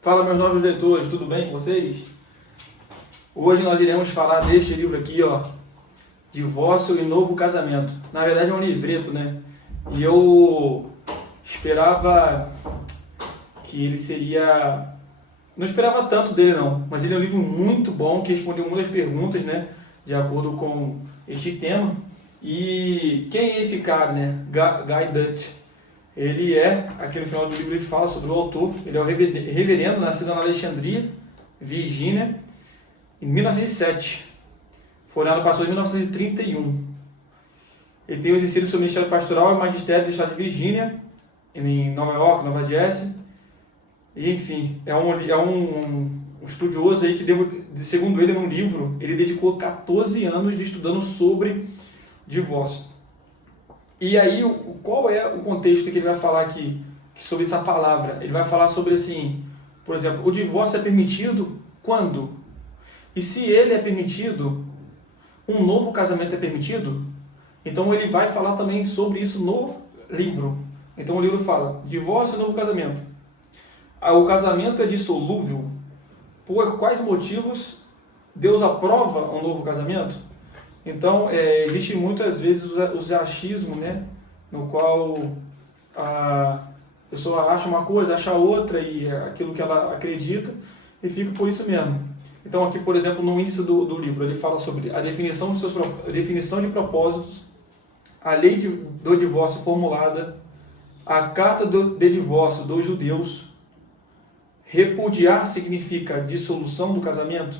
Fala, meus novos leitores, tudo bem com vocês? Hoje nós iremos falar deste livro aqui, ó, Divórcio e Novo Casamento. Na verdade é um livreto, né? E eu esperava que ele seria... Não esperava tanto dele não, mas ele é um livro muito bom, que respondeu muitas perguntas, né? De acordo com este tema. E quem é esse cara, né? Guy Dutch. Ele é, aqui no final do livro ele fala sobre o autor, ele é o reverendo, nascido na Alexandria, Virgínia, em 1907. Foi ordenado pastor em 1931. Ele tem exercido seu ministério pastoral e magistério do estado de Virgínia, em Nova York, Nova Jersey. E, enfim, é um estudioso aí que, segundo ele, num livro, ele dedicou 14 anos de estudando sobre divórcio. E aí, qual é o contexto que ele vai falar aqui sobre essa palavra? Ele vai falar sobre, assim, por exemplo, o divórcio é permitido quando? E se ele é permitido, um novo casamento é permitido? Então ele vai falar também sobre isso no livro. Então o livro fala, divórcio e novo casamento. O casamento é dissolúvel? Por quais motivos Deus aprova um novo casamento? Então, existe muitas vezes o achismo, né, no qual a pessoa acha uma coisa, acha outra, e é aquilo que ela acredita, e fica por isso mesmo. Então, aqui, por exemplo, no índice do livro, ele fala sobre a definição de propósitos, a lei do divórcio formulada, a carta de divórcio dos judeus. Repudiar significa dissolução do casamento,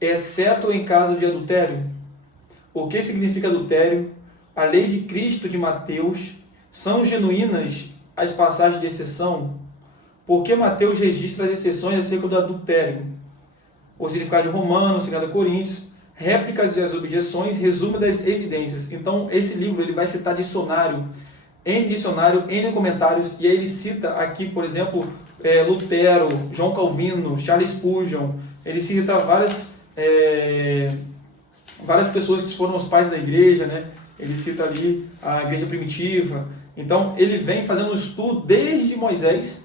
exceto em caso de adultério. O que significa adultério? A lei de Cristo de Mateus. São genuínas as passagens de exceção? Por que Mateus registra as exceções acerca do adultério? O significado de Romanos, 2 Coríntios, réplicas e as objeções, resumo das evidências. Então, esse livro ele vai citar dicionário, N comentários, e aí ele cita aqui, por exemplo, Lutero, João Calvino, Charles Spurgeon. Ele cita várias pessoas que foram os pais da igreja, né? Ele cita ali a igreja primitiva. Então, ele vem fazendo um estudo desde Moisés,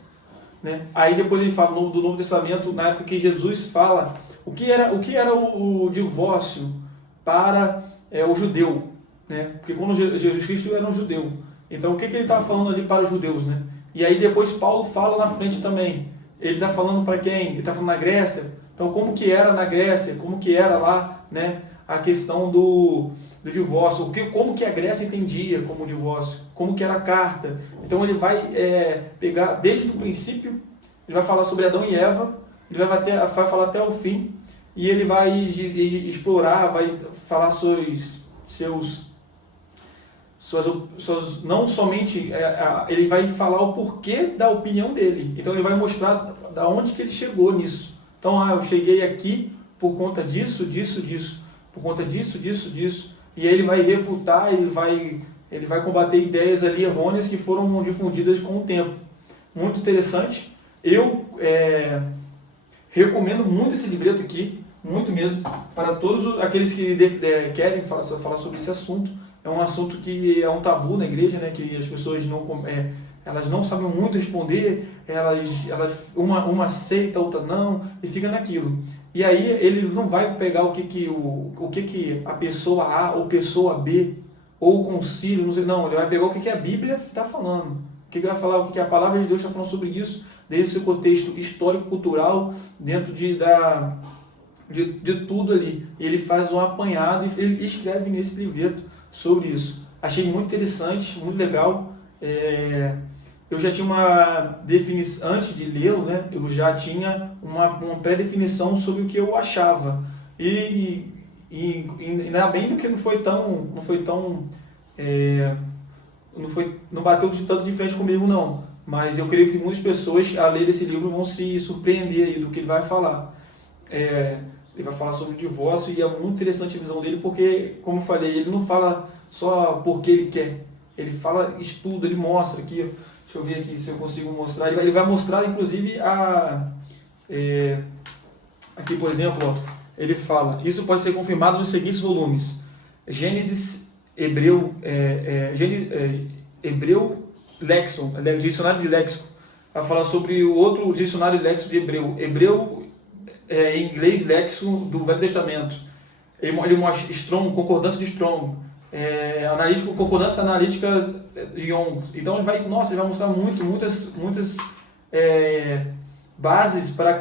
né? Aí depois ele fala do Novo Testamento, na época que Jesus fala o que era o divórcio para o judeu, né? Porque quando Jesus Cristo era um judeu. Então, o que ele estava falando ali para os judeus, né? E aí depois Paulo fala na frente também. Ele está falando para quem? Ele está falando na Grécia. Então, como que era na Grécia? Como que era lá, né? A questão do divórcio, como que a Grécia entendia como divórcio, como que era a carta. Então ele vai pegar desde o princípio, ele vai falar sobre Adão e Eva, ele vai falar até o fim, e ele vai explorar, vai falar suas não somente, ele vai falar o porquê da opinião dele. Então ele vai mostrar da onde que ele chegou nisso. Então, eu cheguei aqui por conta disso, por conta disso. E aí ele vai refutar, ele vai combater ideias ali errôneas que foram difundidas com o tempo. Muito interessante. Eu recomendo muito esse livreto aqui, muito mesmo, para todos aqueles que querem falar sobre esse assunto. É um assunto que é um tabu na igreja, né? Que as pessoas elas não sabem muito responder, uma aceita, outra não, e fica naquilo. E aí ele não vai pegar o que a pessoa A ou pessoa B, ou o concílio, não sei, não, ele vai pegar o que a Bíblia está falando. O que vai falar, o que a palavra de Deus está falando sobre isso, desde o seu contexto histórico-cultural, dentro de tudo ali. Ele faz um apanhado e ele escreve nesse livreto sobre isso. Achei muito interessante, muito legal. Eu já tinha uma definição, antes de lê-lo, né, eu já tinha uma pré-definição sobre o que eu achava. E ainda bem que não bateu tanto de frente comigo, não. Mas eu creio que muitas pessoas, a ler esse livro, vão se surpreender aí do que ele vai falar. Ele vai falar sobre o divórcio e é muito interessante a visão dele, porque, como eu falei, ele não fala só porque ele quer. Ele fala, estuda, ele mostra aqui. Deixa eu ver aqui se eu consigo mostrar. Ele vai mostrar, inclusive, aqui, por exemplo, ó, ele fala, isso pode ser confirmado nos seguintes volumes. Gênesis, Hebreu, Léxico, dicionário de léxico, vai falar sobre o outro dicionário Lexo de Hebreu. Hebreu em inglês, Lexo do Velho Testamento. Ele mostra Strong, concordância de Strong. Analítico, concordância analítica de Young. Então ele vai mostrar muitas bases para o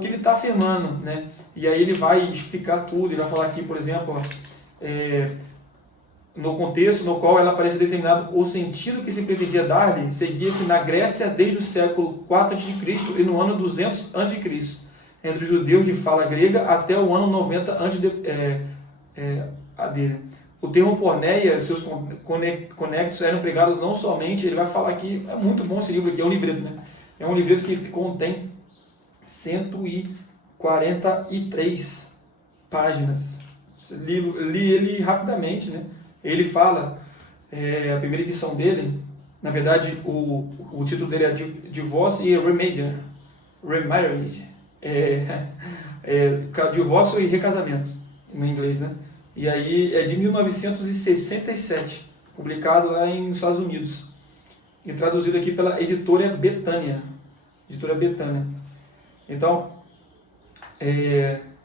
que ele está afirmando, né? E aí ele vai explicar tudo. Ele vai falar aqui, por exemplo, no contexto no qual ela aparece determinado o sentido que se pretendia dar-lhe seguia-se na Grécia desde o século 4 a.C. e no ano 200 a.C., entre os judeus de fala grega até o ano 90 a.C. O termo porneia, seus conectos eram empregados não somente, ele vai falar aqui, é muito bom esse livro aqui, é um livreto, né? É um livreto que contém 143 páginas. Li ele rapidamente, né? Ele fala, a primeira edição dele, na verdade, o título dele é Divórcio e Remarriage. Divórcio e recasamento, no inglês, né? E aí é de 1967, publicado lá nos Estados Unidos. E traduzido aqui pela editora Betânia. Então,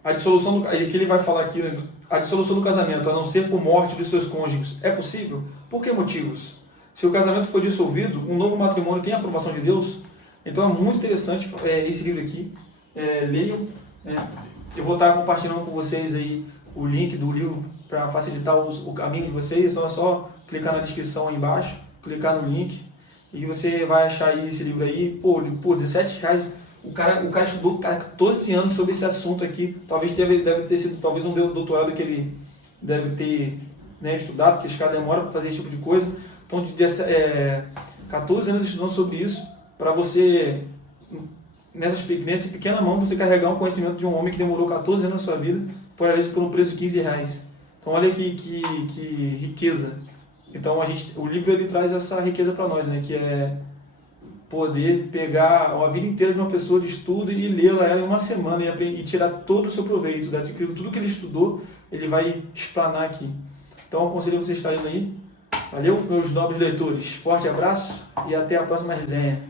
a dissolução que ele vai falar aqui, a dissolução do casamento, a não ser por morte dos seus cônjuges, é possível? Por que motivos? Se o casamento for dissolvido, um novo matrimônio tem a aprovação de Deus? Então é muito interessante esse livro aqui. Leiam. Eu vou estar compartilhando com vocês aí o link do livro para facilitar o caminho de vocês. Então é só clicar na descrição aí embaixo, clicar no link e você vai achar aí esse livro aí. Por R$17. O cara estudou 14 anos sobre esse assunto aqui. Talvez deve ter sido um doutorado que ele deve ter, né, estudado, porque os caras demoram para fazer esse tipo de coisa. Então, 14 anos estudando sobre isso, para você, nessa pequena mão, você carregar um conhecimento de um homem que demorou 14 anos na sua vida, por vezes por um preço de R$15. Então, olha que riqueza. Então, o livro ele traz essa riqueza para nós, né, que é poder pegar a vida inteira de uma pessoa de estudo e lê-la ela em uma semana e tirar todo o seu proveito daquilo, tudo que ele estudou, ele vai explanar aqui. Então, eu aconselho você a estar indo aí. Valeu, meus nobres leitores. Forte abraço e até a próxima resenha.